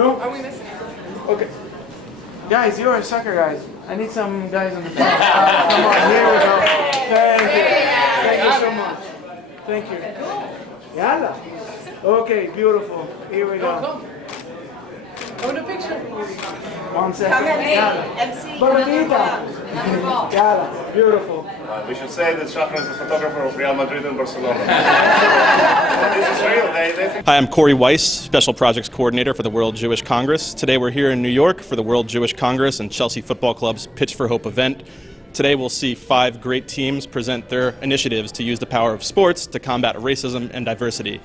No? Are we missing it? Okay. Guys, you are soccer guys. I need some guys on the field. Come on, here we go. Thank you. Thank you so much. Thank you. Yalla. Okay, beautiful. Here we go. I want a picture. 1 second. Come in, Yalla. MC. Bonita. Yalla. Beautiful. We should say that Shachar is the photographer of Real Madrid and Barcelona. This is real. They think. Hi, I'm Corey Weiss, Special Projects Coordinator for the World Jewish Congress. Today we're here in New York for the World Jewish Congress and Chelsea Football Club's Pitch for Hope event. Today we'll see 5 great teams present their initiatives to use the power of sports to combat racism and diversity.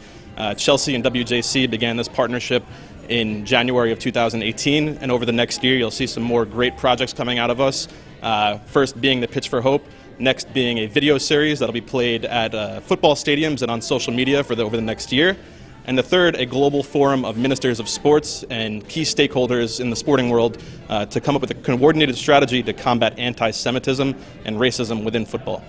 Chelsea and WJC began this partnership in January of 2018, and over the next year you'll see some more great projects coming out of us. First being the Pitch for Hope, next being a video series that'll be played at football stadiums and on social media over the next year. And the third, a global forum of ministers of sports and key stakeholders in the sporting world to come up with a coordinated strategy to combat anti-Semitism and racism within football.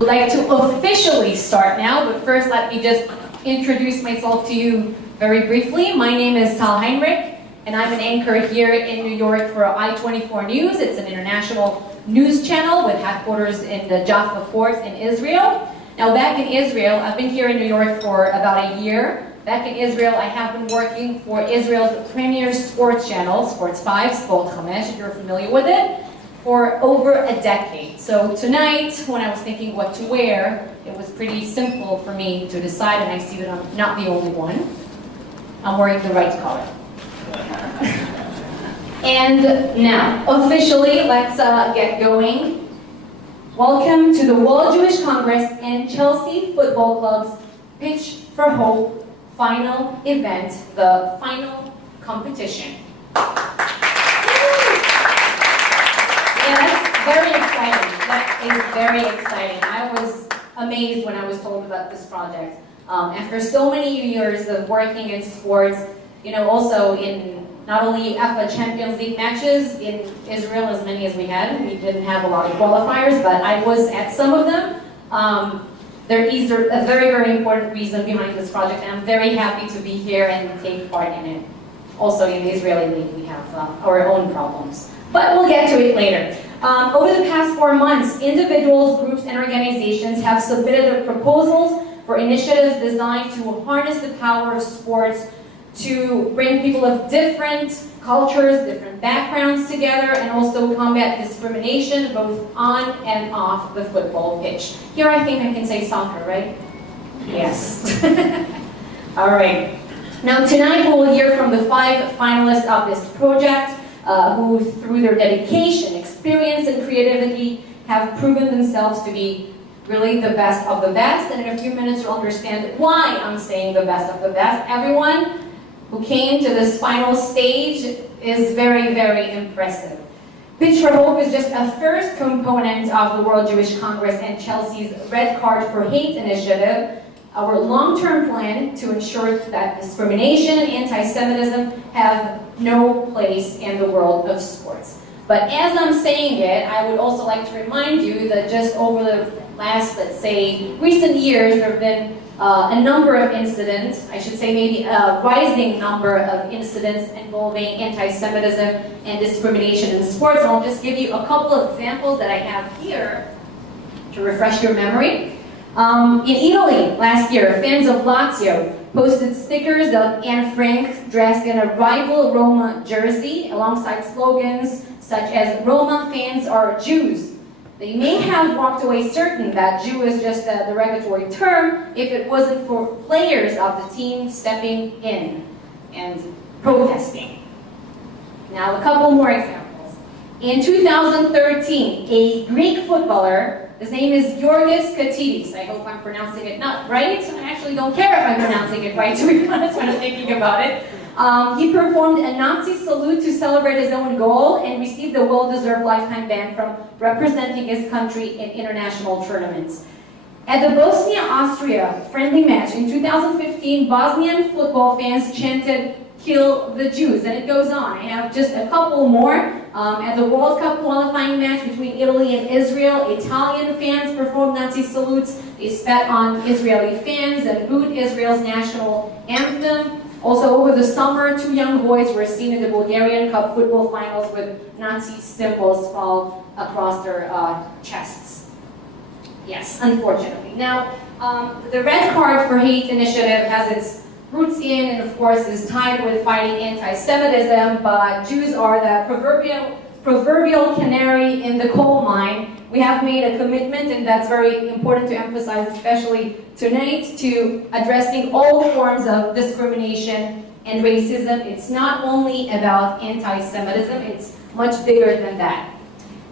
I'd like to officially start now, but first let me just introduce myself to you very briefly. My name is Tal Heinrich, and I'm an anchor here in New York for I-24 News. It's an international news channel with headquarters in the Jaffa Fort in Israel. Now, back in Israel, I've been here in New York for about a year. Back in Israel, I have been working for Israel's premier sports channel, Sports 5, Sport 5, if you're familiar with it, for over a decade. So tonight, when I was thinking what to wear, it was pretty simple for me to decide, and I see that I'm not the only one. I'm wearing the right color. And now, officially, let's get going. Welcome to the World Jewish Congress and Chelsea Football Club's Pitch for Hope final event, the final competition. Yeah, that's very exciting. That is very exciting. I was amazed when I was told about this project. After so many years of working in sports, you know, also in not only UEFA Champions League matches in Israel, as many as we had. We didn't have a lot of qualifiers, but I was at some of them. There is a very, very important reason behind this project, and I'm very happy to be here and take part in it. Also, in the Israeli league, we have our own problems. But we'll get to it later. Over the past 4 months, individuals, groups, and organizations have submitted proposals for initiatives designed to harness the power of sports to bring people of different cultures, different backgrounds together, and also combat discrimination both on and off the football pitch. Here I think I can say soccer, right? Yes. All right. Now tonight we will hear from the 5 finalists of this project who, through their dedication, experience, and creativity, have proven themselves to be really the best of the best. And in a few minutes you'll understand why I'm saying the best of the best. Everyone who came to this final stage is very, very impressive. Pitch for Hope is just a first component of the World Jewish Congress and Chelsea's Red Card for Hate initiative, our long-term plan to ensure that discrimination and anti-Semitism have no place in the world of sports. But as I'm saying it, I would also like to remind you that just over the last, let's say, recent years, there have been a number of incidents, I should say maybe a rising number of incidents involving anti-Semitism and discrimination in sports. And I'll just give you a couple of examples that I have here to refresh your memory. In Italy, last year, fans of Lazio posted stickers of Anne Frank dressed in a rival Roma jersey alongside slogans such as "Roma fans are Jews." They may have walked away certain that Jew is just a derogatory term if it wasn't for players of the team stepping in and protesting. Now, a couple more examples. In 2013, a Greek footballer, his name is Yorgos Katidis. I hope I'm pronouncing it not right. I actually don't care if I'm pronouncing it right, to be honest, when I'm thinking about it. He performed a Nazi salute to celebrate his own goal and received a well-deserved lifetime ban from representing his country in international tournaments. At the Bosnia-Austria friendly match in 2015, Bosnian football fans chanted, "Kill the Jews," and it goes on. I have just a couple more. At the World Cup qualifying match between Italy and Israel, Italian fans performed Nazi salutes. They spat on Israeli fans and booed Israel's national anthem. Also, over the summer, 2 young boys were seen in the Bulgarian Cup football finals with Nazi symbols fall across their chests. Yes, unfortunately. Now, the Red Card for Hate initiative has its roots in, and of course is tied with fighting anti-Semitism, but Jews are the proverbial canary in the coal mine. We have made a commitment, and that's very important to emphasize, especially tonight, to addressing all forms of discrimination and racism. It's not only about anti-Semitism, it's much bigger than that.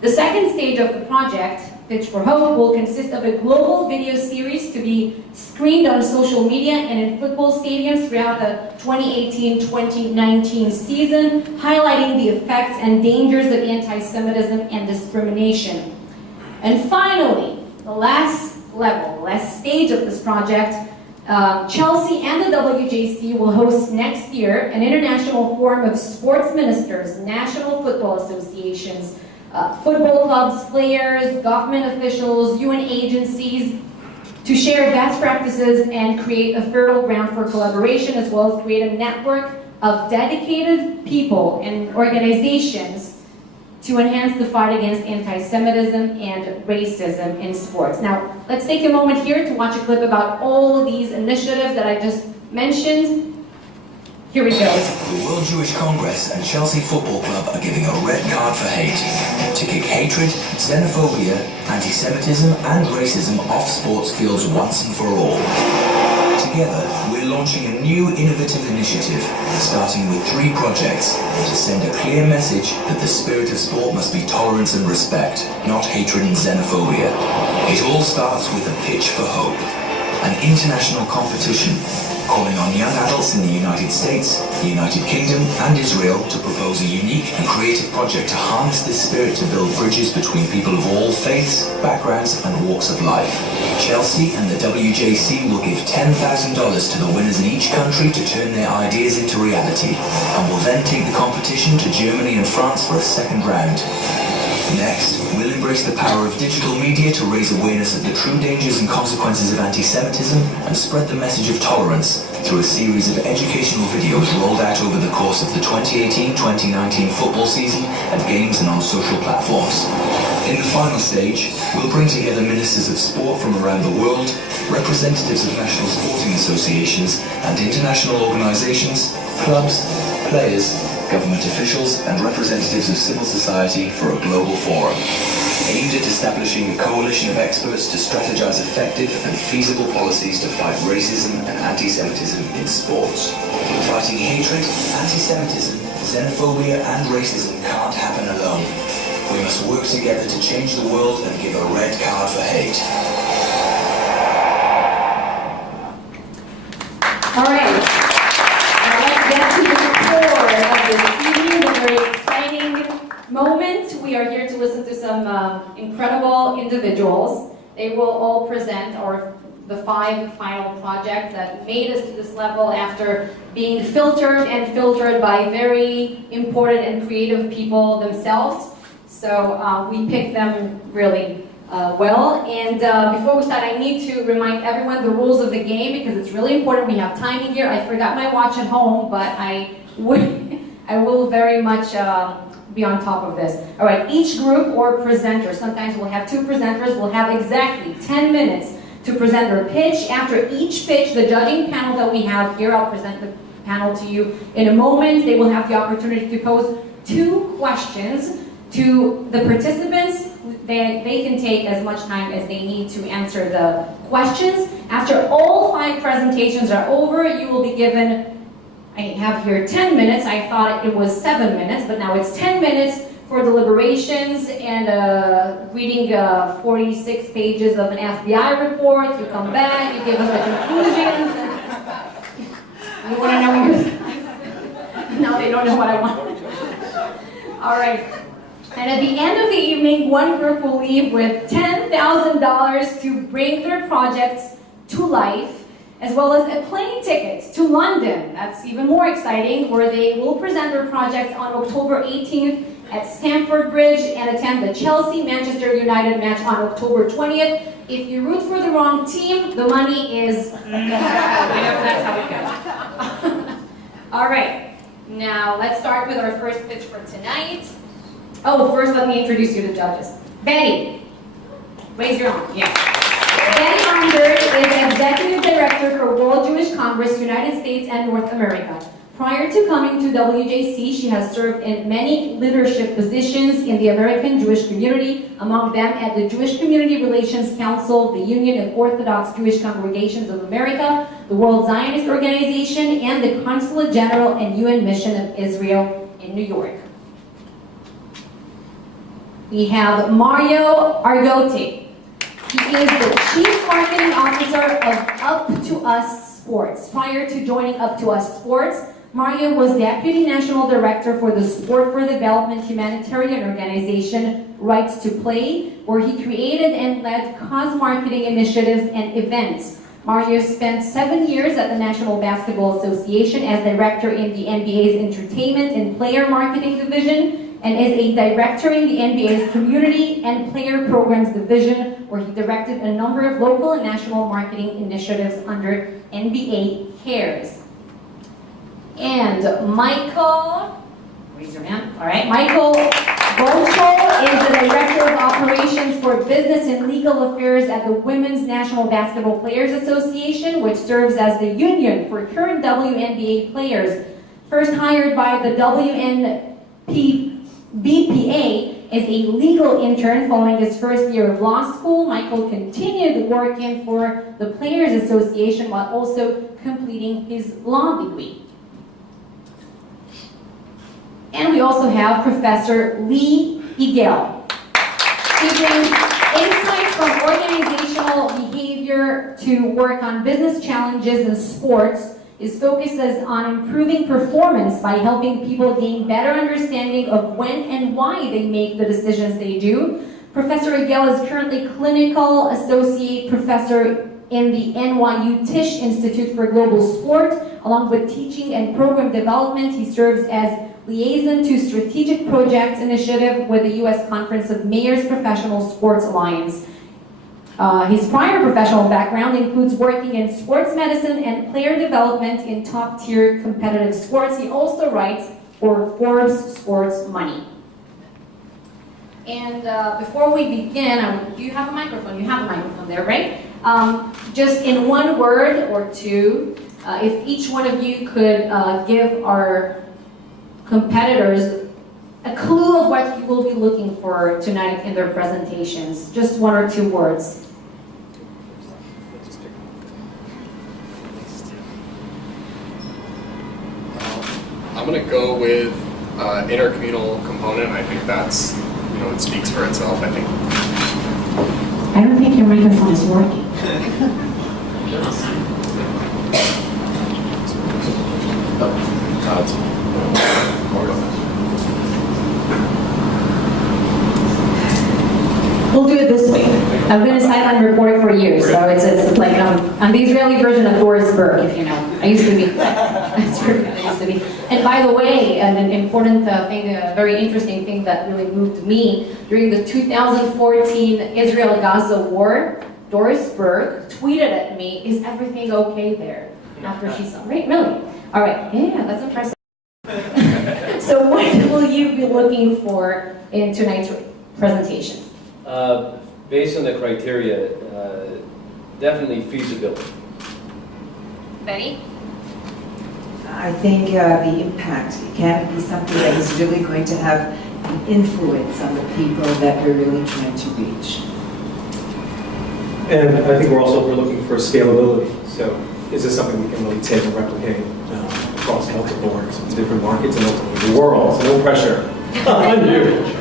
The second stage of the project, Pitch for Hope, will consist of a global video series to be screened on social media and in football stadiums throughout the 2018-2019 season, highlighting the effects and dangers of anti-Semitism and discrimination. And finally, the last stage of this project, Chelsea and the WJC will host next year an international forum of sports ministers, national football associations, football clubs, players, government officials, UN agencies, to share best practices and create a fertile ground for collaboration, as well as create a network of dedicated people and organizations to enhance the fight against anti-Semitism and racism in sports. Now, let's take a moment here to watch a clip about all these initiatives that I just mentioned. Here we go. The World Jewish Congress and Chelsea Football Club are giving a red card for hate, to kick hatred, xenophobia, anti-Semitism and racism off sports fields once and for all. Together, we're launching a new innovative initiative, starting with 3 projects, to send a clear message that the spirit of sport must be tolerance and respect, not hatred and xenophobia. It all starts with a Pitch for Hope, an international competition calling on young adults in the United States, the United Kingdom and Israel to propose a unique and creative project to harness this spirit to build bridges between people of all faiths, backgrounds and walks of life. Chelsea and the WJC will give $10,000 to the winners in each country to turn their ideas into reality, and will then take the competition to Germany and France for a second round. Next, we'll embrace the power of digital media to raise awareness of the true dangers and consequences of anti-Semitism and spread the message of tolerance through a series of educational videos rolled out over the course of the 2018-2019 football season at games and on social platforms. In the final stage, we'll bring together ministers of sport from around the world, representatives of national sporting associations and international organizations, clubs, players, government officials and representatives of civil society for a global forum, aimed at establishing a coalition of experts to strategize effective and feasible policies to fight racism and anti-Semitism in sports. Fighting hatred, anti-Semitism, xenophobia and racism can't happen alone. We must work together to change the world and give a red card for hate. All right. Now let's get to the core of this evening, a very exciting moment. We are here to listen to some incredible individuals. They will all present the 5 final projects that made us to this level after being filtered by very important and creative people themselves. So we picked them really well. And before we start, I need to remind everyone the rules of the game because it's really important. We have timing here. I forgot my watch at home, but I will very much be on top of this. All right, each group or presenter, sometimes we'll have 2 presenters, will have exactly 10 minutes to present their pitch. After each pitch, the judging panel that we have here, I'll present the panel to you in a moment. They will have the opportunity to pose 2 questions to the participants. They can take as much time as they need to answer the questions. After all 5 presentations are over, you will be given, I have here 10 minutes. I thought it was 7 minutes, but now it's 10 minutes for deliberations and reading 46 pages of an FBI report. You come back, you give us the conclusions. You want to know what now they don't know what I want. All right. And at the end of the evening, one group will leave with $10,000 to bring their projects to life, as well as a plane ticket to London. That's even more exciting, where they will present their project on October 18th at Stamford Bridge and attend the Chelsea-Manchester United match on October 20th. If you root for the wrong team, the money is... that's how it goes. All right, now let's start with our first pitch for tonight. Oh, first let me introduce you to the judges. Betty, raise your arm, yeah. Betty Anders is Executive Director for World Jewish Congress, United States and North America. Prior to coming to WJC, she has served in many leadership positions in the American Jewish community, among them at the Jewish Community Relations Council, the Union of Orthodox Jewish Congregations of America, the World Zionist Organization, and the Consulate General and UN Mission of Israel in New York. We have Mario Argote. He is the Chief Marketing Officer of Up to Us Sports. Prior to joining Up to Us Sports, Mario was Deputy National Director for the Sport for Development humanitarian organization Right to Play, where he created and led cause marketing initiatives and events. Mario spent 7 years at the National Basketball Association as director in the NBA's Entertainment and Player Marketing Division, and is a director in the NBA's Community and Player Programs Division, where he directed a number of local and national marketing initiatives under NBA Cares. And Michael, raise your hand, all right. Michael Bolchol is the Director of Operations for Business and Legal Affairs at the Women's National Basketball Players Association, which serves as the union for current WNBA players. First hired by the BPA as a legal intern following his first year of law school, Michael continued working for the Players Association while also completing his law degree. And we also have Professor Lee Igel. He brings insights from organizational behavior to work on business challenges in sports. His focus is on improving performance by helping people gain better understanding of when and why they make the decisions they do. Professor Igel is currently Clinical Associate Professor in the NYU Tisch Institute for Global Sport. Along with teaching and program development, he serves as Liaison to Strategic Projects Initiative with the U.S. Conference of Mayors Professional Sports Alliance. His prior professional background includes working in sports medicine and player development in top-tier competitive sports. He also writes for Forbes Sports Money. And before we begin, do you have a microphone? You have a microphone there, right? Just in one word or two, if each one of you could give our competitors a clue of what you will be looking for tonight in their presentations. Just one or two words. I'm going to go with intercommunal component. I think that's, it speaks for itself, I think. I don't think your microphone is working. We'll do it this way. I've been a silent reporter for years, so it's like I'm the Israeli version of Doris Burke, if you know. I used to be. That's true. I used to be. And by the way, an important thing, a very interesting thing that really moved me during the 2014 Israel-Gaza war, Doris Burke tweeted at me, "Is everything okay there?" After she saw, right? Really? All right. Yeah, that's impressive. So what will you be looking for in tonight's presentation? Based on the criteria, definitely feasibility. Betty? I think the impact, it can be something that is really going to have an influence on the people that we're really trying to reach. And I think we're looking for scalability. So is this something we can really take and replicate across multiple boards in different markets and ultimately the world? So no pressure on you.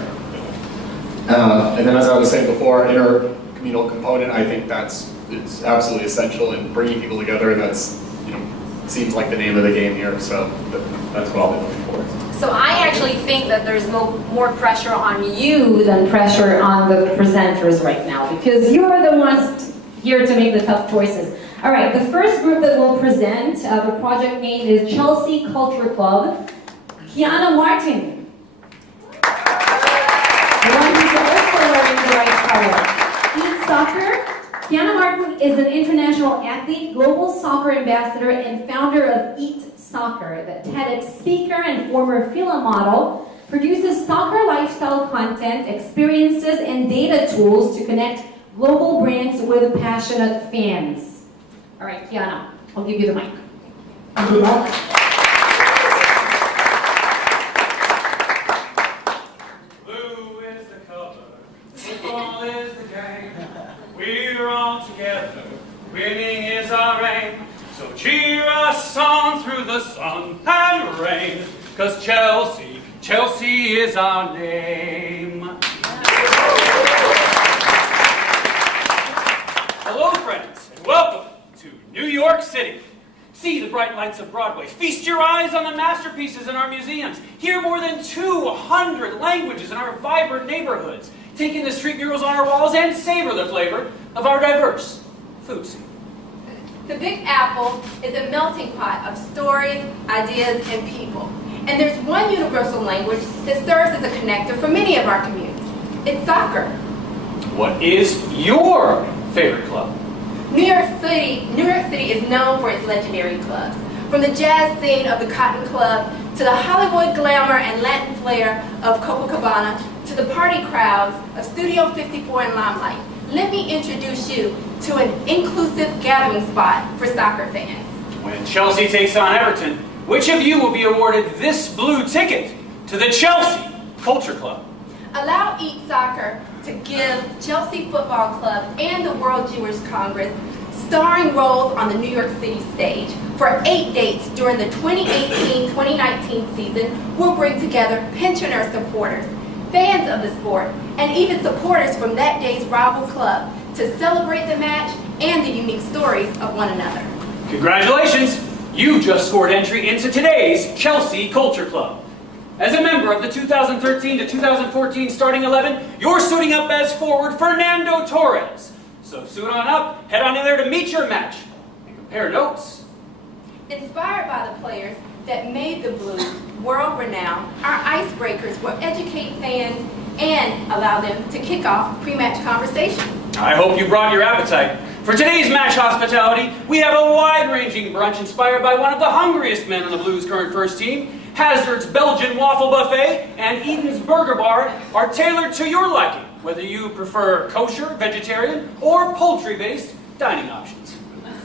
And then as I was saying before, intercommunal component, I think it's absolutely essential in bringing people together, and that's, seems like the name of the game here, so that's what I'll be looking for. So I actually think that there's more pressure on you than pressure on the presenters right now, because you are the ones here to make the tough choices. All right, the first group that will present, the project name is Chelsea Culture Club. Kiana Martin. The one who's also wearing the right color. Eat Soccer. Kiana Martin is an international athlete, global soccer ambassador, and founder of Eat Soccer. The TEDx speaker and former Fila model produces soccer lifestyle content, experiences, and data tools to connect global brands with passionate fans. All right, Kiana, I'll give you the mic. Blue is the color, football is the game. We're all together, winning is our aim. So cheer us on through the sun and rain, 'cause Chelsea is our name. Hello, friends, and welcome to New York City. See the bright lights of Broadway. Feast your eyes on the masterpieces in our museums. Hear more than 200 languages in our vibrant neighborhoods. Take in the street murals on our walls and savor the flavor of our diverse food scene. The Big Apple is a melting pot of stories, ideas, and people. And there's one universal language that serves as a connector for many of our communities. It's soccer. What is your favorite club? New York City is known for its legendary clubs. From the jazz scene of the Cotton Club, to the Hollywood glamour and Latin flair of Copacabana, to the party crowds of Studio 54 and Limelight. Let me introduce you to an inclusive gathering spot for soccer fans. When Chelsea takes on Everton, which of you will be awarded this blue ticket to the Chelsea Culture Club? Allow Eat Soccer to give Chelsea Football Club and the World Jewish Congress starring roles on the New York City stage. For 8 dates during the 2018-2019 season, we'll bring together pensioner supporters, fans of the sport, and even supporters from that day's rival club to celebrate the match and the unique stories of one another. Congratulations! You just scored entry into today's Chelsea Culture Club. As a member of the 2013 to 2014 starting 11, you're suiting up as forward Fernando Torres. So suit on up, head on in there to meet your match, and compare notes. Inspired by the players that made the Blues world-renowned, our icebreakers will educate fans and allow them to kick off pre-match conversations. I hope you brought your appetite. For today's match hospitality, we have a wide-ranging brunch inspired by one of the hungriest men on the Blues' current first team. Hazard's Belgian Waffle Buffet and Eden's Burger Bar are tailored to your liking, whether you prefer kosher, vegetarian, or poultry-based dining options.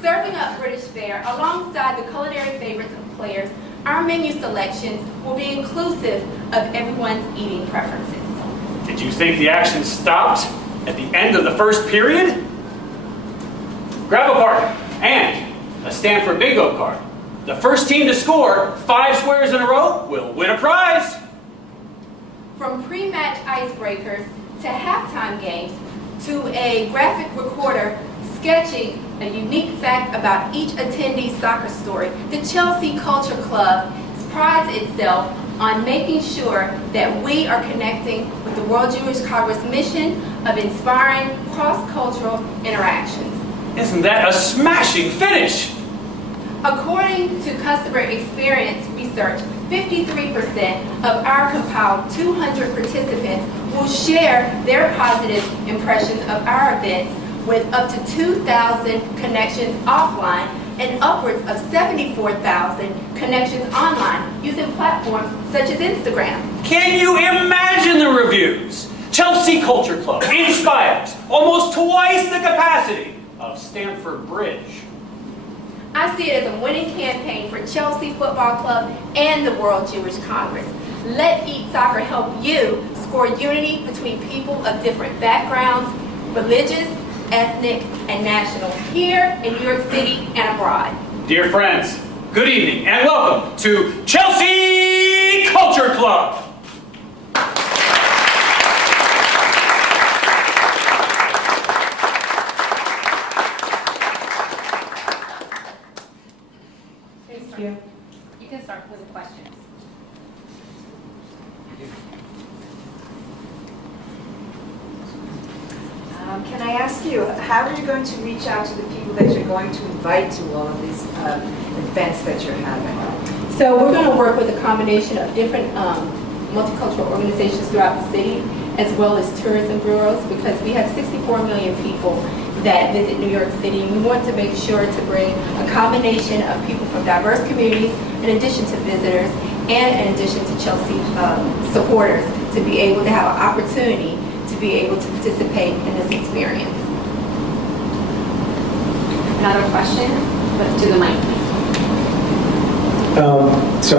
Serving up British fare alongside the culinary favorites of players, our menu selections will be inclusive of everyone's eating preferences. Did you think the action stopped at the end of the first period? Grab a partner and a Stanford bingo card. The first team to score 5 squares in a row will win a prize. From pre-match icebreakers to halftime games to a graphic recorder sketching a unique fact about each attendee's soccer story, the Chelsea Culture Club prides itself on making sure that we are connecting with the World Jewish Congress mission of inspiring cross-cultural interactions. Isn't that a smashing finish? According to customer experience research, 53% of our compiled 200 participants will share their positive impressions of our events, with up to 2,000 connections offline and upwards of 74,000 connections online using platforms such as Instagram. Can you imagine the reviews? Chelsea Culture Club inspires almost twice the capacity of Stamford Bridge. I see it as a winning campaign for Chelsea Football Club and the World Jewish Congress. Let Eat Soccer help you score unity between people of different backgrounds, religious, ethnic, and national, here in New York City and abroad. Dear friends, good evening and welcome to Chelsea Culture Club. Thank you. You can start with the questions. Can I ask you, how are you going to reach out to the people that you're going to invite to all of these events that you're having? So we're going to work with a combination of different multicultural organizations throughout the city, as well as tourism bureaus, because we have 64 million people that visit New York City. We want to make sure to bring a combination of people from diverse communities in addition to visitors and in addition to Chelsea supporters to be able to have an opportunity to be able to participate in this experience. Another question, but to the mic, please. So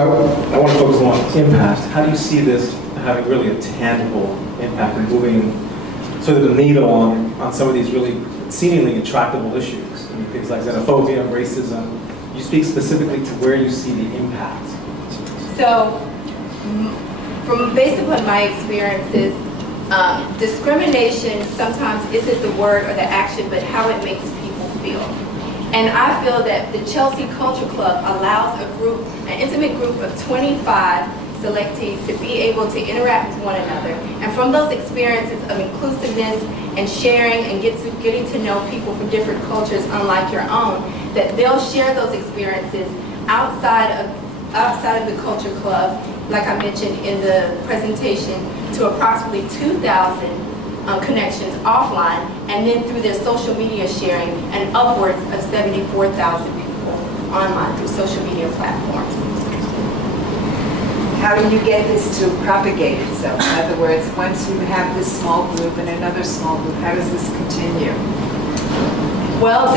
I want to focus on impact. How do you see this having really a tangible impact and moving sort of the needle on some of these really seemingly intractable issues? I mean, things like xenophobia, racism. You speak specifically to where you see the impact. So, based upon my experiences, discrimination sometimes isn't the word or the action, but how it makes people feel. And I feel that the Chelsea Culture Club allows an intimate group of 25 selectees to be able to interact with one another. And from those experiences of inclusiveness and sharing and getting to know people from different cultures unlike your own, that they'll share those experiences outside of the Culture Club, like I mentioned in the presentation, to approximately 2,000 connections offline, and then through their social media sharing, and upwards of 74,000 people online through social media platforms. How do you get this to propagate itself? In other words, once you have this small group and another small group, how does this continue? Well,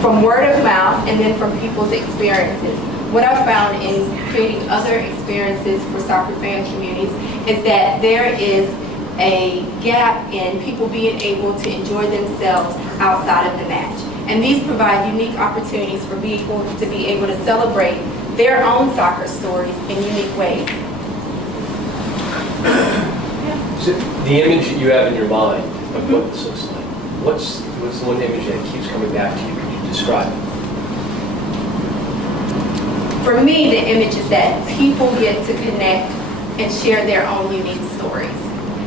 from word of mouth and then from people's experiences. What I've found in creating other experiences for soccer fan communities is that there is a gap in people being able to enjoy themselves outside of the match. And these provide unique opportunities for people to be able to celebrate their own soccer stories in unique ways. The image you have in your mind of what this looks like, what's the one image that keeps coming back to you? Could you describe it? For me, the image is that people get to connect and share their own unique stories.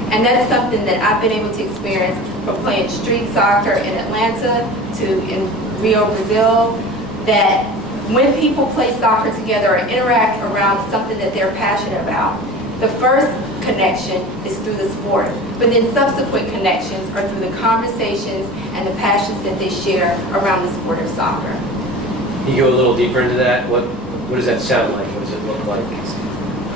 And that's something that I've been able to experience from playing street soccer in Atlanta to in Rio, Brazil, that when people play soccer together or interact around something that they're passionate about, the first connection is through the sport, but then subsequent connections are through the conversations and the passions that they share around the sport of soccer. Can you go a little deeper into that? What does that sound like? What does it look like?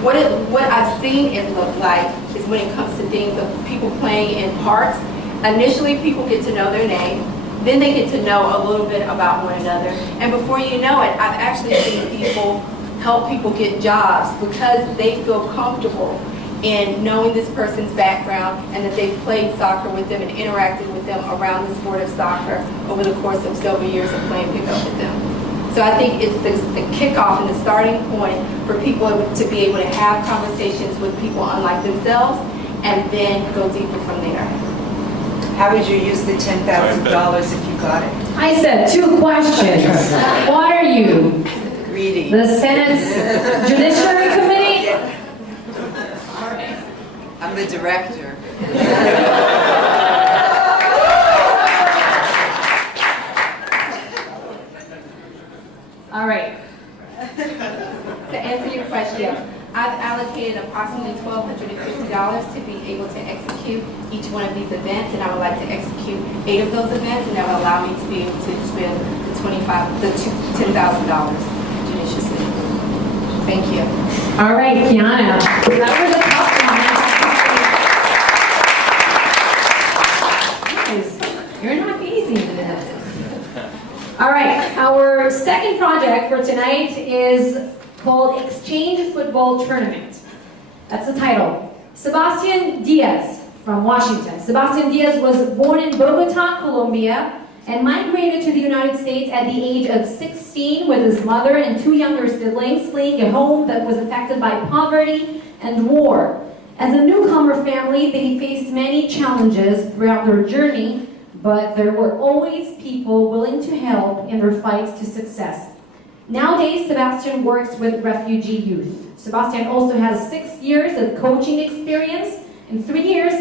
What I've seen it look like is when it comes to things of people playing in parks. Initially, people get to know their name. Then they get to know a little bit about one another. And before you know it, I've actually seen people help people get jobs because they feel comfortable in knowing this person's background and that they've played soccer with them and interacted with them around the sport of soccer over the course of several years of playing pickup with them. So I think it's the kickoff and the starting point for people to be able to have conversations with people unlike themselves and then go deeper from there. How would you use the $10,000 if you got it? I said 2 questions. What are you? Greedy. The Senate's Judiciary Committee? I'm the director. All right. To answer your question, I've allocated approximately $1,250 to be able to execute each one of these events, and I would like to execute 8 of those events, and that will allow me to be able to spend the $10,000 judiciously. Thank you. All right, Kiana. That was a tough one. Guys, you're not easy with this. All right, our second project for tonight is called Exchange Football Tournament. That's the title. Sebastian Diaz from Washington. Sebastian Diaz was born in Bogota, Colombia, and migrated to the United States at the age of 16 with his mother and 2 younger siblings, fleeing a home that was affected by poverty and war. As a newcomer family, they faced many challenges throughout their journey, but there were always people willing to help in their fight to success. Nowadays, Sebastian works with refugee youth. Sebastian also has 6 years of coaching experience and 3 years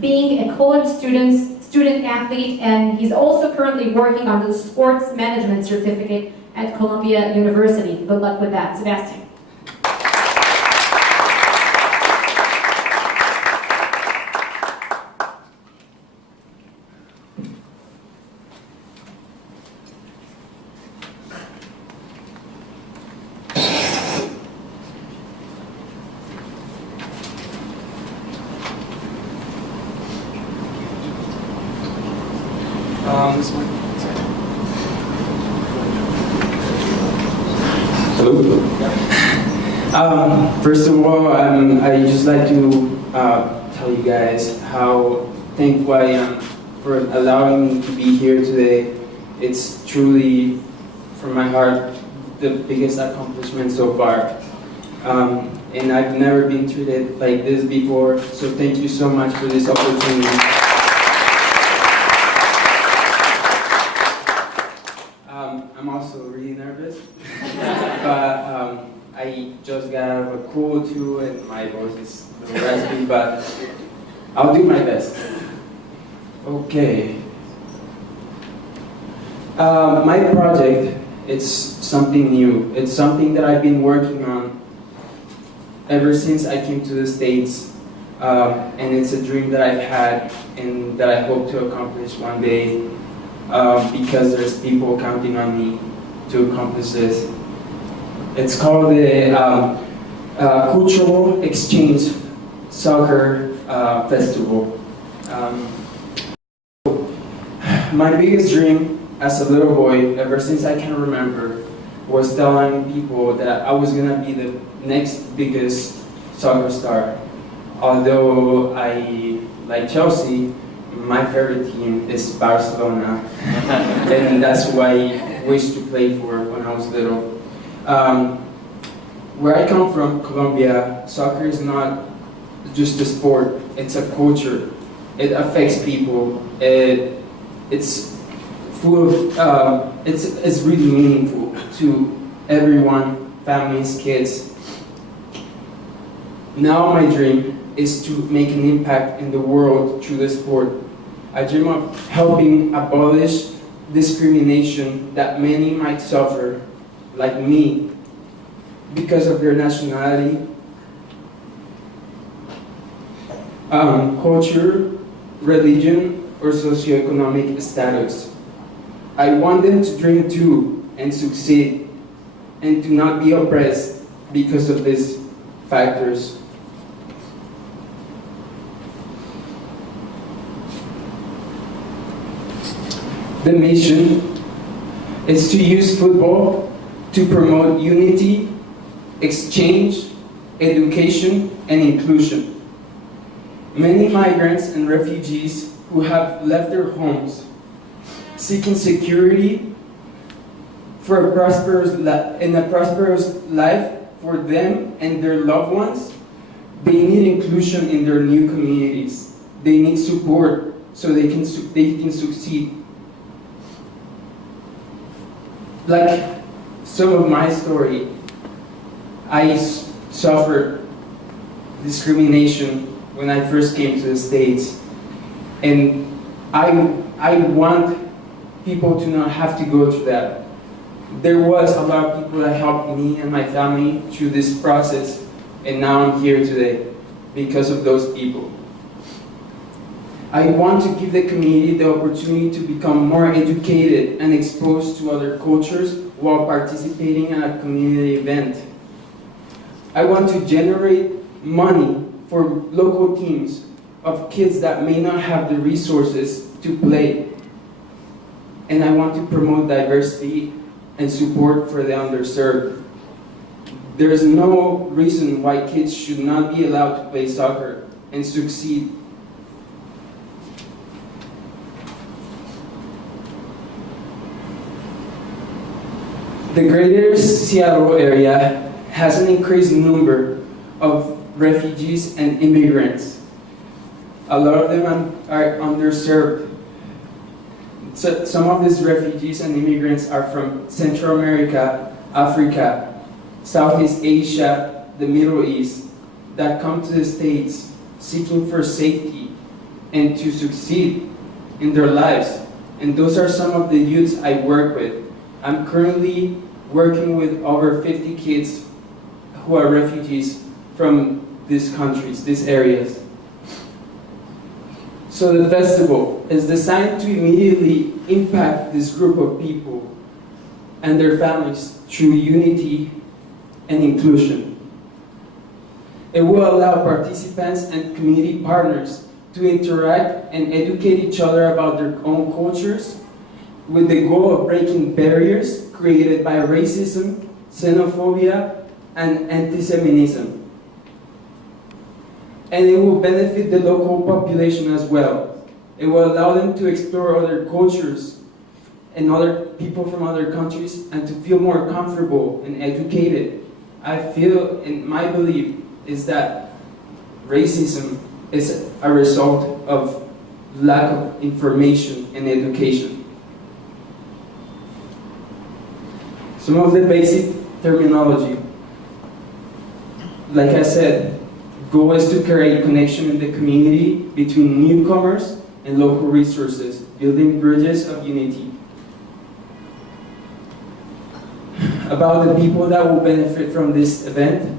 being a college student athlete, and he's also currently working on the sports management certificate at Columbia University. Good luck with that, Sebastian. This one. Hello. First of all, I just like to tell you guys how thankful I am for allowing me to be here today. It's truly, from my heart, the biggest accomplishment so far. And I've never been treated like this before, so thank you so much for this opportunity. I'm also really nervous, but I just got out of a cold too, and my voice is a little raspy, but I'll do my best. Okay. My project, it's something new. It's something that I've been working on ever since I came to the States, and it's a dream that I've had and that I hope to accomplish one day, because there's people counting on me to accomplish this. It's called the Cultural Exchange Soccer Festival. My biggest dream as a little boy, ever since I can remember, was telling people that I was gonna be the next biggest soccer star. Although I like Chelsea, my favorite team is Barcelona, and that's who I wished to play for when I was little. Where I come from, Colombia, soccer is not just a sport, it's a culture. It affects people. It's full of, it's really meaningful to everyone, families, kids. Now my dream is to make an impact in the world through the sport. I dream of helping abolish discrimination that many might suffer, like me, because of their nationality, culture, religion, or socioeconomic status. I want them to dream too and succeed, and to not be oppressed because of these factors. The mission is to use football to promote unity, exchange, education, and inclusion. Many migrants and refugees who have left their homes seeking security for a prosperous life for them and their loved ones, they need inclusion in their new communities. They need support so they can succeed. Like some of my story, I suffered discrimination when I first came to the States, and I want people to not have to go through that. There was a lot of people that helped me and my family through this process, and now I'm here today because of those people. I want to give the community the opportunity to become more educated and exposed to other cultures while participating in a community event. I want to generate money for local teams of kids that may not have the resources to play. And I want to promote diversity and support for the underserved. There's no reason why kids should not be allowed to play soccer and succeed. The greater Seattle area has an increased number of refugees and immigrants. A lot of them are underserved. So some of these refugees and immigrants are from Central America, Africa, Southeast Asia, the Middle East, that come to the States seeking for safety and to succeed in their lives. And those are some of the youths I work with. I'm currently working with over 50 kids who are refugees from these countries, these areas. So the festival is designed to immediately impact this group of people and their families through unity and inclusion. It will allow participants and community partners to interact and educate each other about their own cultures with the goal of breaking barriers created by racism, xenophobia, and anti-Semitism. And it will benefit the local population as well. It will allow them to explore other cultures and other people from other countries and to feel more comfortable and educated. I feel, and my belief is that racism is a result of lack of information and education. Some of the basic terminology. Like I said, goal is to create connection in the community between newcomers and local resources, building bridges of unity. About the people that will benefit from this event,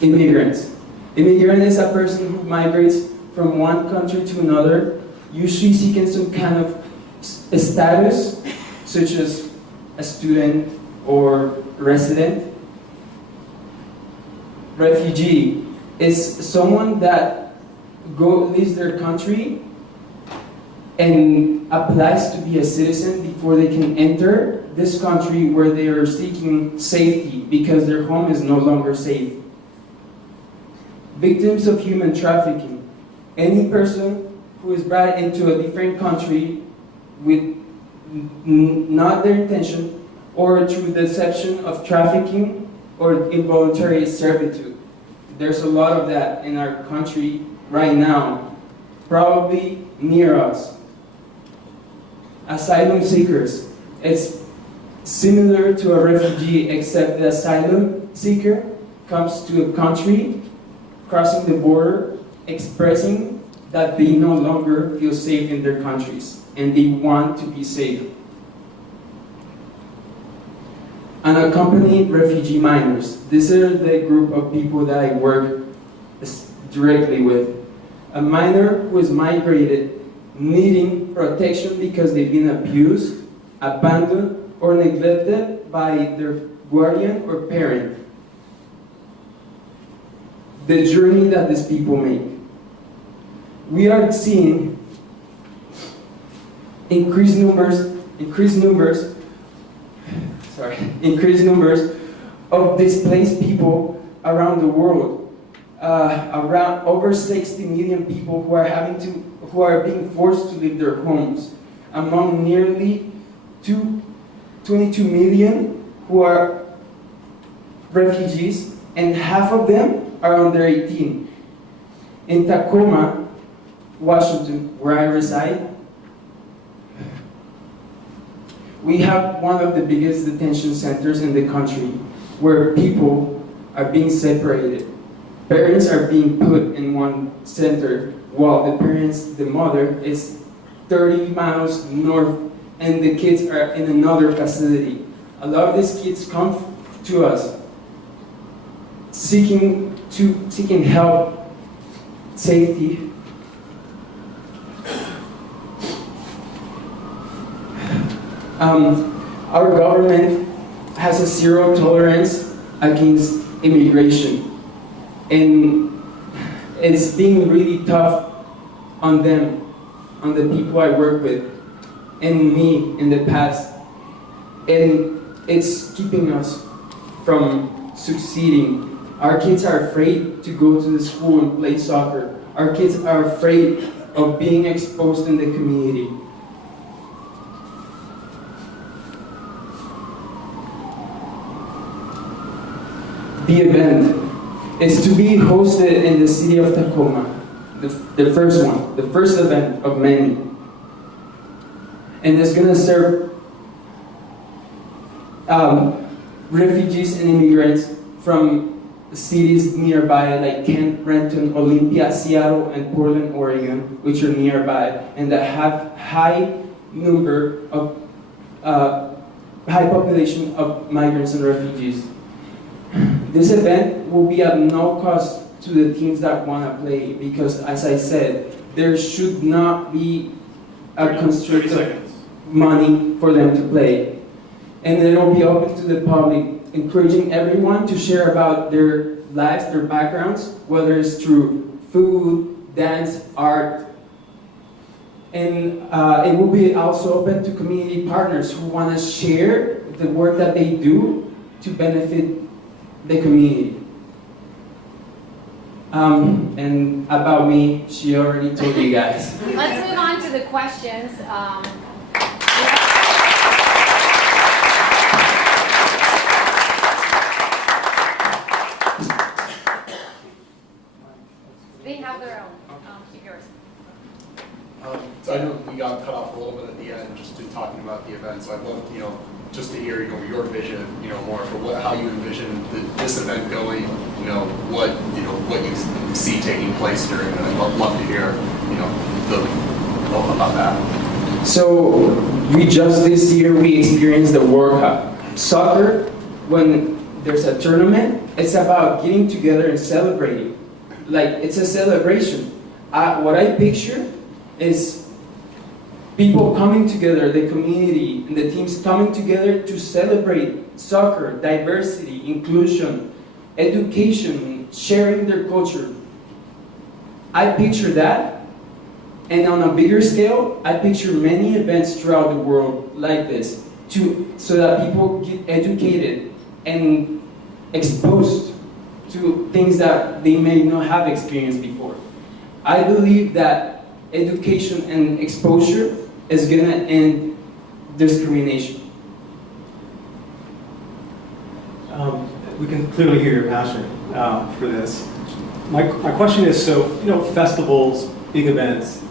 immigrants. Immigrant is a person who migrates from one country to another, usually seeking some kind of status, such as a student or resident. Refugee is someone that leaves their country and applies to be a citizen before they can enter this country where they are seeking safety because their home is no longer safe. Victims of human trafficking. Any person who is brought into a different country with not their intention or through deception of trafficking or involuntary servitude. There's a lot of that in our country right now, probably near us. Asylum seekers. It's similar to a refugee, except the asylum seeker comes to a country, crossing the border, expressing that they no longer feel safe in their countries and they want to be safe. Unaccompanied refugee minors. These are the group of people that I work directly with. A minor who is migrated, needing protection because they've been abused, abandoned, or neglected by their guardian or parent. The journey that these people make. We are seeing increased numbers of displaced people around the world. Around over 60 million people who are being forced to leave their homes, among nearly 22 million who are refugees, and half of them are under 18. In Tacoma, Washington, where I reside, we have one of the biggest detention centers in the country where people are being separated. Parents are being put in one center while the mother is 30 miles north and the kids are in another facility. A lot of these kids come to us seeking help, safety. Our government has a zero tolerance against immigration, and it's being really tough on them, on the people I work with, and me in the past, and it's keeping us from succeeding. Our kids are afraid to go to the school and play soccer. Our kids are afraid of being exposed in the community. The event is to be hosted in the city of Tacoma, the first event of many. And it's going to serve refugees and immigrants from cities nearby like Kent, Renton, Olympia, Seattle, and Portland, Oregon, which are nearby, and that have high population of migrants and refugees. This event will be at no cost to the teams that want to play because, as I said, there should not be a constricted money for them to play. And it will be open to the public, encouraging everyone to share about their lives, their backgrounds, whether it's through food, dance, art, and it will be also open to community partners who want to share the work that they do to benefit the community. And about me, she already told you guys. Let's move on to the questions. They have their own. Keep yours. So I know we got cut off a little bit at the end just in talking about the event. So I'd love, just to hear, your vision, more for how you envision this event going. What you see taking place during it. I'd love to hear, about that. So we just this year we experienced the World Cup. Soccer, when there's a tournament, it's about getting together and celebrating. Like, it's a celebration. What I picture is people coming together, the community and the teams coming together to celebrate soccer, diversity, inclusion, education, sharing their culture. I picture that, and on a bigger scale, I picture many events throughout the world like this, so that people get educated and exposed to things that they may not have experienced before. I believe that education and exposure is going to end discrimination. We can clearly hear your passion for this. My question is, festivals, big events,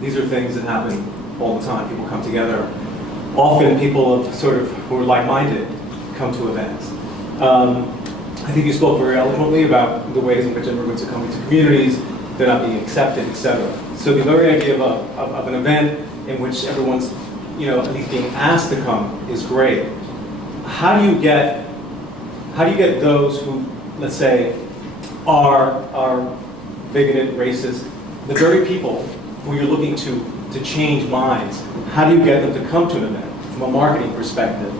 these are things that happen all the time. People come together. Often people who are like-minded come to events. I think you spoke very eloquently about the ways in which immigrants are coming to communities, they're not being accepted, etc. So the very idea of an event in which everyone's, at least being asked to come is great. How do you get those who, let's say, are bigoted, racist, the very people who you're looking to change minds? How do you get them to come to an event from a marketing perspective?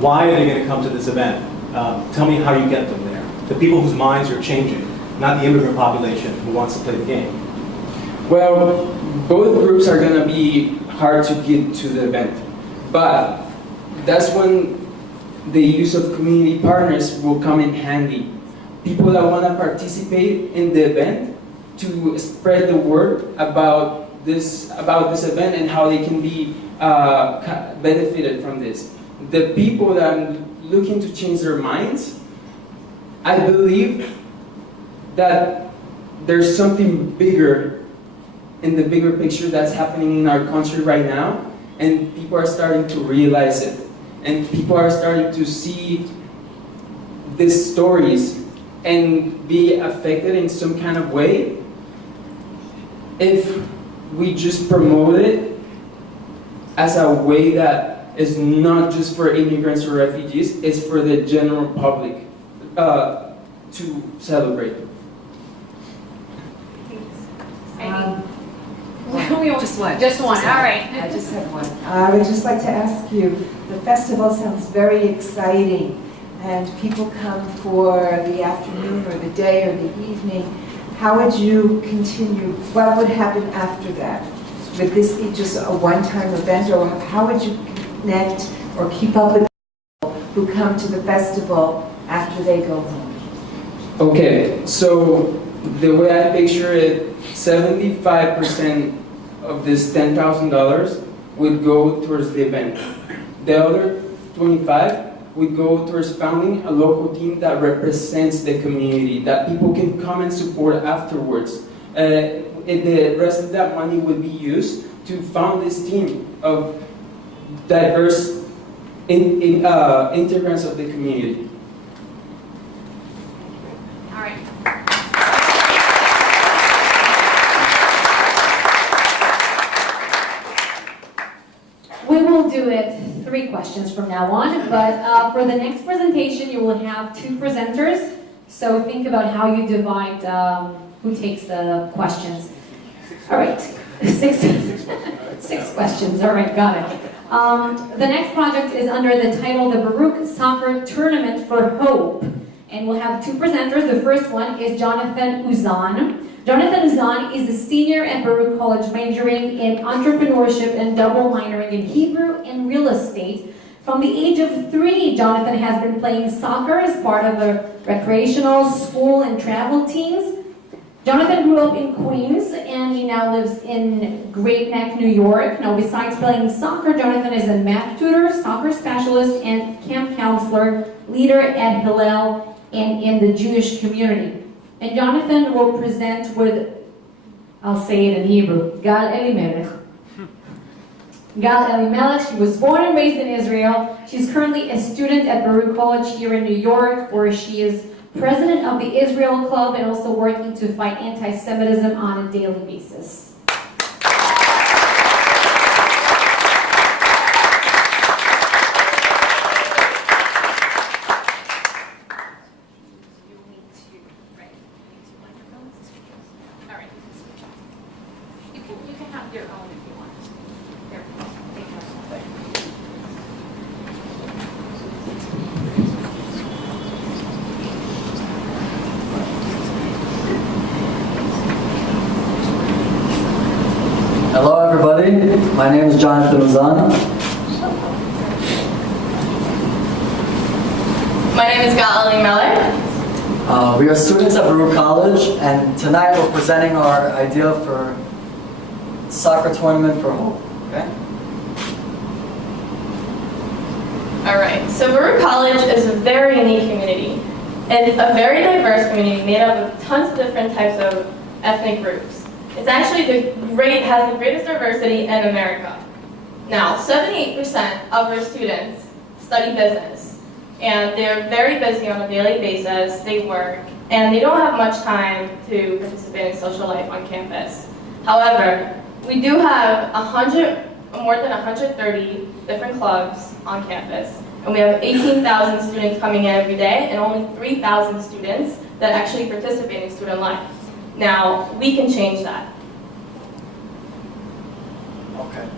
Why are they going to come to this event? Tell me how you get them there. The people whose minds are changing, not the immigrant population who wants to play the game. Well, both groups are going to be hard to get to the event, but that's when the use of community partners will come in handy. People that want to participate in the event to spread the word about this event and how they can be benefited from this. The people that are looking to change their minds, I believe that there's something bigger in the bigger picture that's happening in our country right now, and people are starting to realize it. And people are starting to see these stories and be affected in some kind of way. If we just promote it as a way that is not just for immigrants or refugees, it's for the general public to celebrate. Just one. Just one, all right. I just have one. I would just like to ask you, the festival sounds very exciting, and people come for the afternoon or the day or the evening. How would you continue? What would happen after that? Would this be just a one-time event, or how would you connect or keep up with people who come to the festival after they go home? Okay, so the way I picture it, 75% of this $10,000 would go towards the event. The other 25 would go towards founding a local team that represents the community, that people can come and support afterwards. And the rest of that money would be used to found this team of diverse integrants of the community. All right. We will do it 3 questions from now on, but for the next presentation, you will have 2 presenters. So think about how you divide who takes the questions. All right, 6 questions. All right, got it. The next project is under the title The Baruch Soccer Tournament for Hope. And we'll have two presenters. The first one is Jonathan Uzan. Jonathan Uzan is a senior at Baruch College, majoring in entrepreneurship and double minoring in Hebrew and real estate. From the age of 3, Jonathan has been playing soccer as part of the recreational, school, and travel teams. Jonathan grew up in Queens, and he now lives in Great Neck, New York. Now, besides playing soccer, Jonathan is a math tutor, soccer specialist, and camp counselor, leader at Hillel and in the Jewish community. And Jonathan will present with, I'll say it in Hebrew, Gal Elimelech. Gal Elimelech, she was born and raised in Israel. She's currently a student at Baruch College here in New York, where she is president of the Israel Club and also working to fight anti-Semitism on a daily basis. Hello everybody, my name is Jonathan Uzan. My name is Gal Elimelech. We are students at Baruch College, and tonight we're presenting our idea for soccer tournament for hope. Okay? Alright, so Baruch College is a very unique community. It's a very diverse community made up of tons of different types of ethnic groups. It's actually has the greatest diversity in America. Now, 78% of our students study business, and they're very busy on a daily basis. They work, and they don't have much time to participate in social life on campus. However, we do have more than 130 different clubs on campus, and we have 18,000 students coming in every day, and only 3,000 students that actually participate in student life. Now, we can change that. Okay.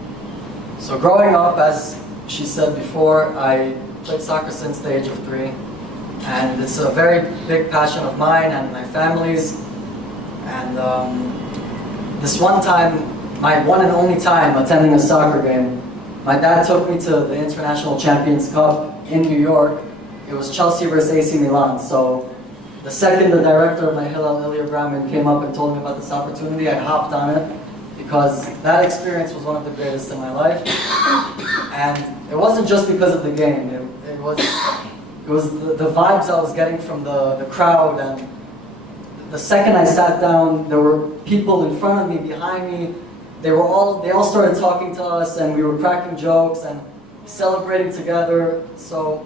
So growing up, as she said before, I played soccer since the age of 3. And it's a very big passion of mine and my family's. And this one time, my one and only time attending a soccer game, my dad took me to the International Champions Cup in New York. It was Chelsea versus AC Milan. So the second the director of my Hillel, Ilya Graman, came up and told me about this opportunity, I hopped on it because that experience was one of the greatest in my life. And it wasn't just because of the game. It was the vibes I was getting from the crowd. And the second I sat down, there were people in front of me, behind me. They all started talking to us, and we were cracking jokes and celebrating together. So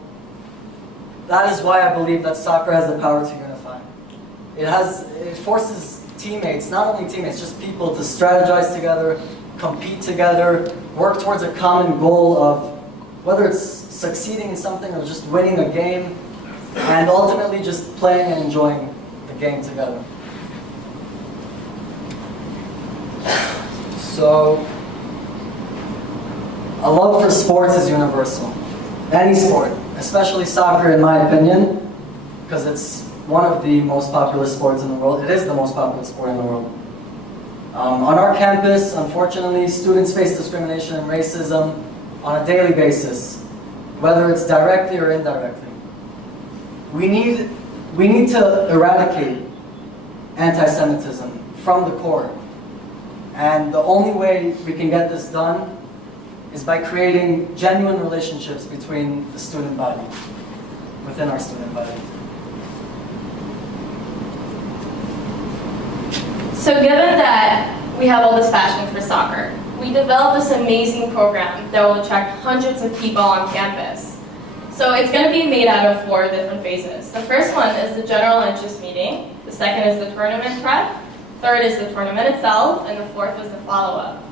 that is why I believe that soccer has the power to unify. It forces teammates, not only teammates, just people to strategize together, compete together, work towards a common goal of whether it's succeeding in something or just winning a game, and ultimately just playing and enjoying the game together. So, a love for sports is universal. Any sport, especially soccer in my opinion, because it's one of the most popular sports in the world. It is the most popular sport in the world. On our campus, unfortunately, students face discrimination and racism on a daily basis, whether it's directly or indirectly. We need to eradicate anti-Semitism from the core. And the only way we can get this done is by creating genuine relationships between the student body, within our student body. So given that we have all this passion for soccer, we developed this amazing program that will attract hundreds of people on campus. So it's going to be made out of 4 different phases. The first one is the general interest meeting. The second is the tournament prep. Third is the tournament itself. And the fourth is the follow-up.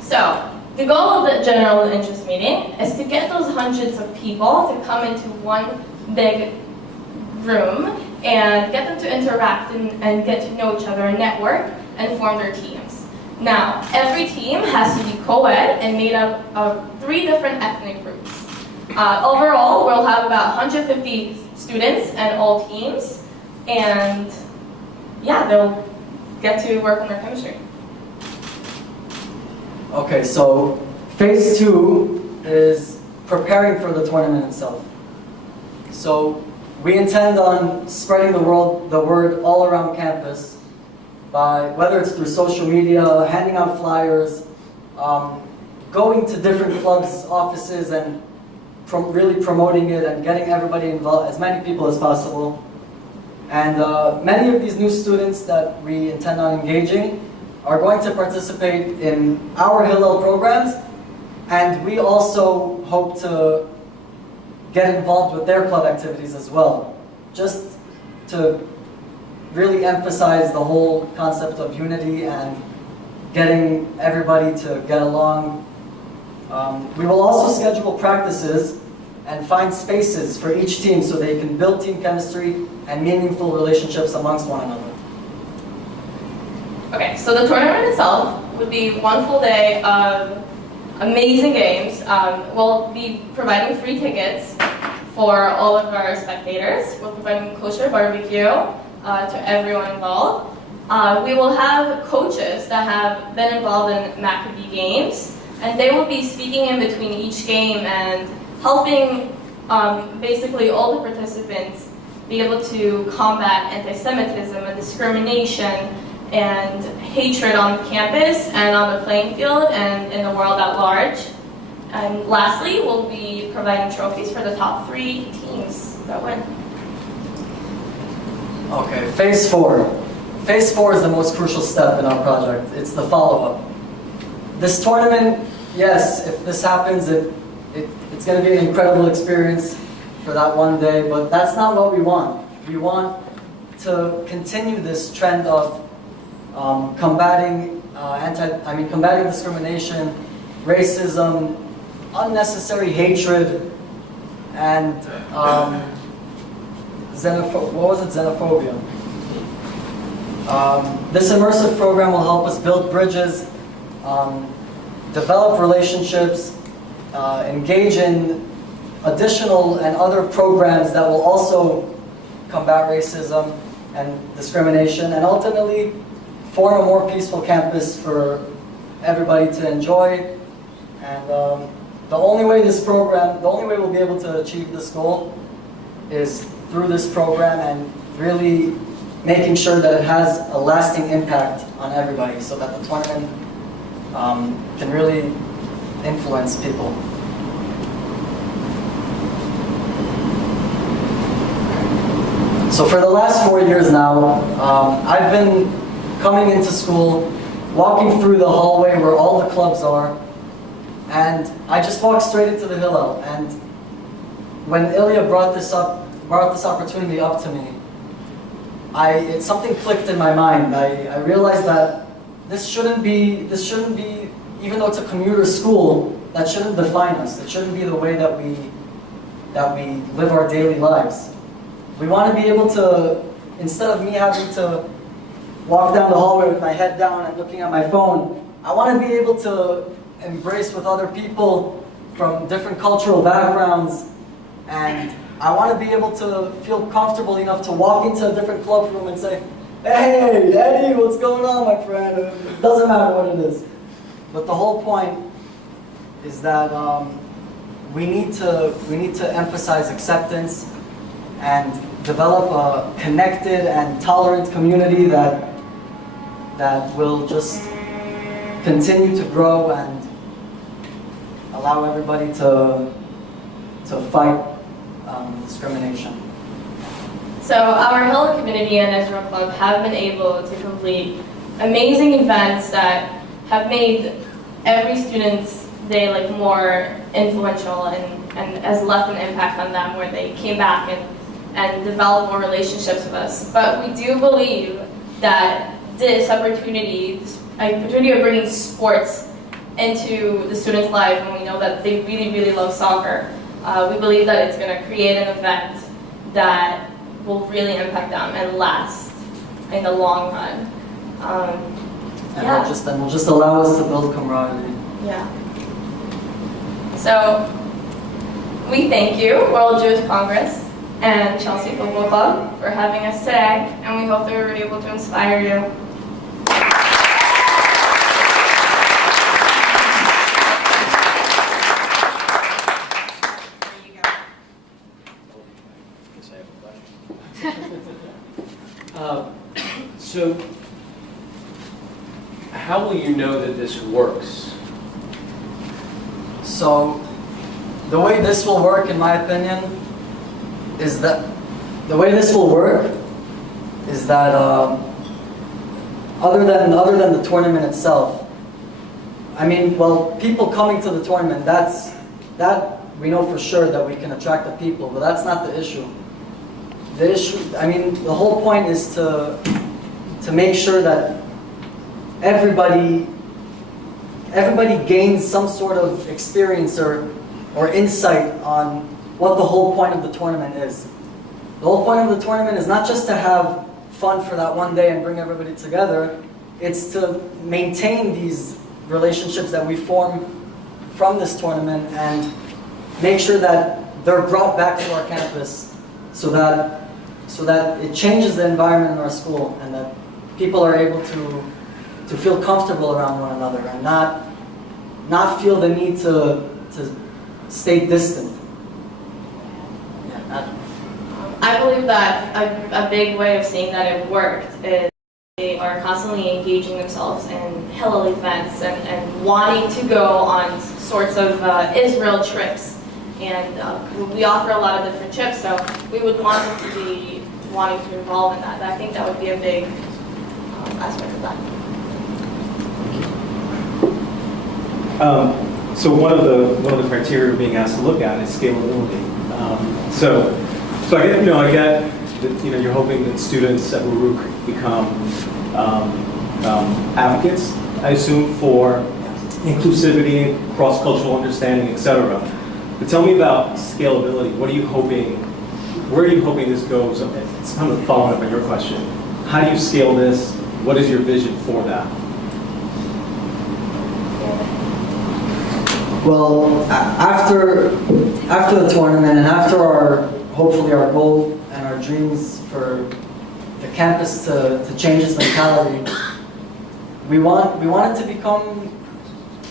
So the goal of the general interest meeting is to get those hundreds of people to come into one big room and get them to interact and get to know each other and network and form their teams. Now, every team has to be co-ed and made up of 3 different ethnic groups. Overall, we'll have about 150 students and all teams, and yeah, they'll get to work on their chemistry. Okay, so phase 2 is preparing for the tournament itself. So we intend on spreading the word all around campus by, whether it's through social media, handing out flyers, going to different clubs' offices and really promoting it and getting everybody involved, as many people as possible. And many of these new students that we intend on engaging are going to participate in our Hillel programs, and we also hope to get involved with their club activities as well, just to really emphasize the whole concept of unity and getting everybody to get along. We will also schedule practices and find spaces for each team so they can build team chemistry and meaningful relationships amongst one another. Okay, so the tournament itself would be one full day of amazing games. We'll be providing free tickets for all of our spectators. We're providing kosher barbecue to everyone involved. We will have coaches that have been involved in Maccabee games, and they will be speaking in between each game and helping basically all the participants be able to combat anti-Semitism and discrimination and hatred on campus and on the playing field and in the world at large. And lastly, we'll be providing trophies for the top 3 teams that win. Okay, phase 4. Phase 4 is the most crucial step in our project. It's the follow-up. This tournament, yes, if this happens, it's going to be an incredible experience for that one day, but that's not what we want. We want to continue this trend of combating discrimination, racism, unnecessary hatred, and xenophobia. This immersive program will help us build bridges, develop relationships, engage in additional and other programs that will also combat racism and discrimination, and ultimately form a more peaceful campus for everybody to enjoy. And the only way we'll be able to achieve this goal is through this program and really making sure that it has a lasting impact on everybody so that the tournament can really influence people. So for the last 4 years now, I've been coming into school, walking through the hallway where all the clubs are, and I just walked straight into the Hillel. And when Ilya brought this opportunity up to me, something clicked in my mind. I realized that this shouldn't be, even though it's a commuter school, that shouldn't define us. It shouldn't be the way that we live our daily lives. We want to be able to, instead of me having to walk down the hallway with my head down and looking at my phone, I want to be able to embrace with other people from different cultural backgrounds, and I want to be able to feel comfortable enough to walk into a different club room and say, "Hey, Eddie, what's going on, my friend?" It doesn't matter what it is. But the whole point is that we need to emphasize acceptance and develop a connected and tolerant community that will just continue to grow and allow everybody to fight discrimination. So our Hillel community and Israel Club have been able to complete amazing events that have made every student's day more influential and has left an impact on them, where they came back and developed more relationships with us. But we do believe that this opportunity of bringing sports into the students' lives, when we know that they really, really love soccer, we believe that it's going to create an event that will really impact them and last in the long run. Will just allow us to build camaraderie. Yeah. So we thank you, World Jewish Congress, and Chelsea Football Club for having us today, and we hope that we were able to inspire you. So, how will you know that this works? So, the way this will work, in my opinion, is that other than the tournament itself, I mean, well, people coming to the tournament, that we know for sure that we can attract the people, but that's not the issue. The issue, I mean, the whole point is to make sure that everybody gains some sort of experience or insight on what the whole point of the tournament is. The whole point of the tournament is not just to have fun for that one day and bring everybody together, it's to maintain these relationships that we form from this tournament and make sure that they're brought back to our campus so that it changes the environment in our school and that people are able to feel comfortable around one another and not feel the need to stay distant. Yeah. I believe that a big way of saying that it worked is they are constantly engaging themselves in Hillel events and wanting to go on sorts of Israel trips. And we offer a lot of different trips, so we would want them to be wanting to involve in that. I think that would be a big aspect of that. So one of the criteria we're being asked to look at is scalability. So I get that you're hoping that students at Baruch become advocates, I assume, for inclusivity, cross-cultural understanding, etc. But tell me about scalability. What are you hoping? Where are you hoping this goes? It's kind of following up on your question. How do you scale this? What is your vision for that? Well, after the tournament and after hopefully our goal and our dreams for the campus to change its mentality, we want it to become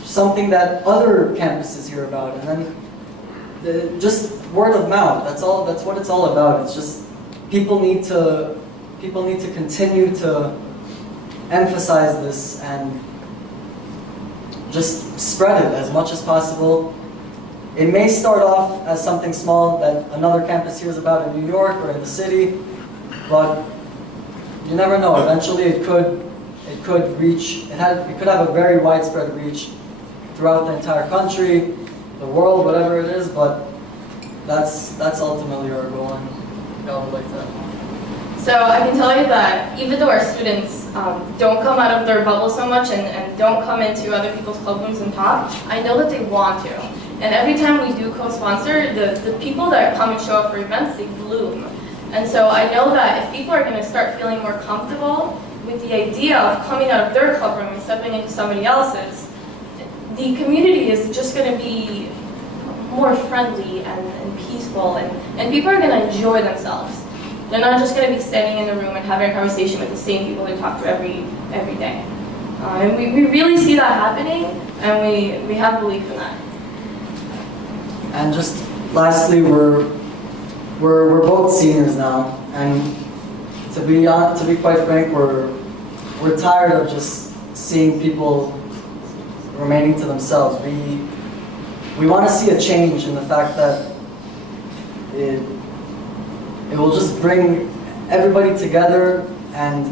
something that other campuses hear about, and then just word of mouth. That's what it's all about. It's just people need to continue to emphasize this and just spread it as much as possible. It may start off as something small that another campus hears about in New York or in the city, but you never know. Eventually, it could reach. It could have a very widespread reach throughout the entire country, the world, whatever it is. But that's ultimately our goal, and I would like that. So I can tell you that even though our students don't come out of their bubble so much and don't come into other people's club rooms and talk, I know that they want to. And every time we do co-sponsor, the people that come and show up for events, they bloom. And so I know that if people are going to start feeling more comfortable with the idea of coming out of their club room and stepping into somebody else's, the community is just going to be more friendly and peaceful, and people are going to enjoy themselves. They're not just going to be standing in the room and having a conversation with the same people they talk to every day. And we really see that happening, and we have belief in that. And just lastly, we're both seniors now, and to be quite frank, we're tired of just seeing people remaining to themselves. We want to see a change in the fact that it will just bring everybody together and